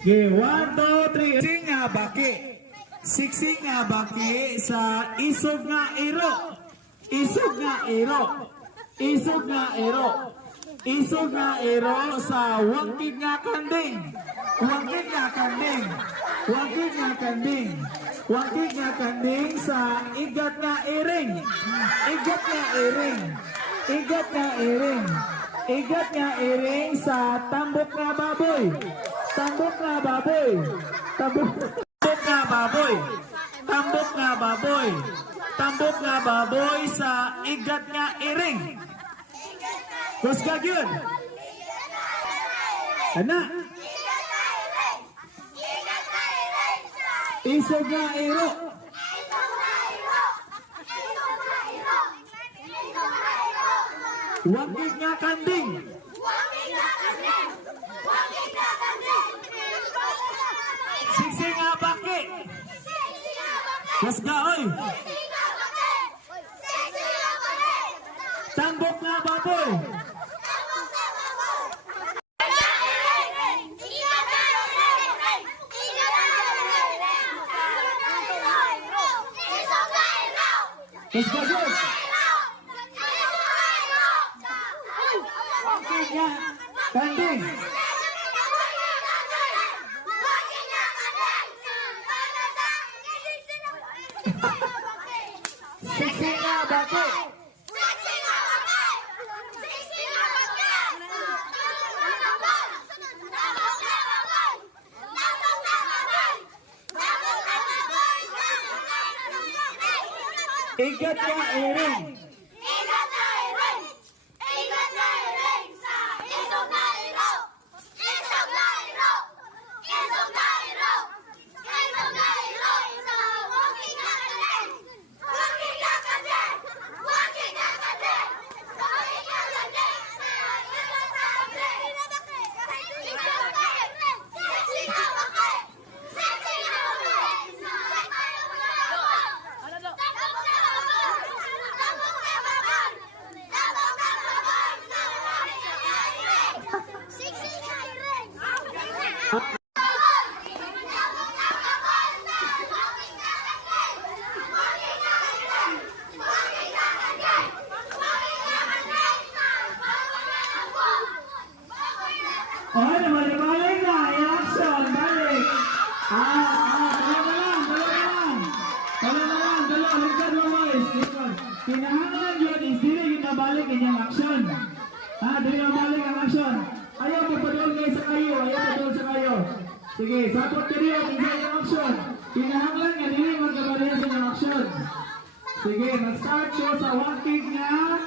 Okay, 1, 2, 3. Siksing nga baki. Siksing nga baki sa isog nga iro. Isog nga iro. Isog nga iro. Isog nga iro sa wangkig nga kanding. Wangkig nga kanding. Wangkig nga kanding. Wangkig nga kanding sa igat nga iring. Igat nga iring. Igat nga iring. Igat nga iring sa tambok nga baboy. Tambok nga baboy. Tambok nga baboy. Tambok nga baboy. Tambok nga baboy sa igat nga iring. Kusga gyud. Ana. Isog nga iro. Wangkig nga kanding. Siksing nga baki. Kusga oy. Tambok nga baboy. Kusga gyud. Wangkig nga kanding. Siksing nga baki. Igat nga iring. Oh, balik na. I-action. Balik. Dalawa. Lingkad mo boys. Kinahanglan yun is dili yung nabalik inyong action. Dili nabalik ang action. Ayaw magpadol kayo sa kayo. Sige, sapot ka rin yung action. Kinahanglan nga dili magkabalik sa inyong action. Sige, mag-start ko sa wangkig nga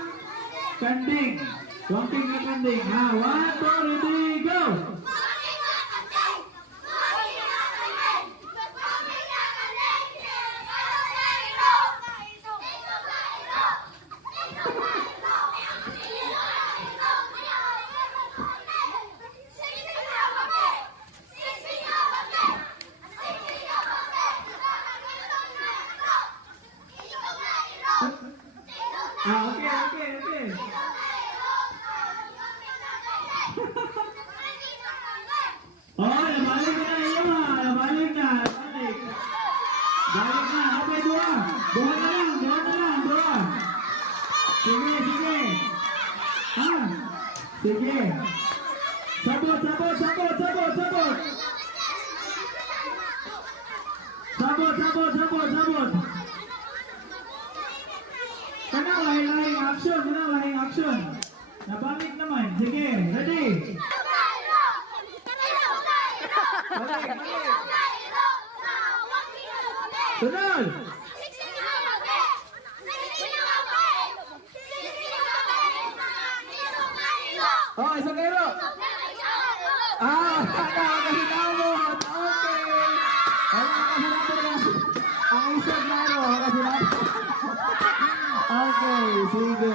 kanding. Wangkig nga kanding. 1, 2, 3, go! Okay. Oh, nabalik na iyo Nabalik na. Okay, dua. Dua na lang. Sige. Sige. Sabot. Kanang lahing action. Nabalik naman. Sige, ready? Sunod! Oh, isang kayo! Nakakasinaw mo! Okay! Ang isang na ano, nakakasinaw. Okay, sige.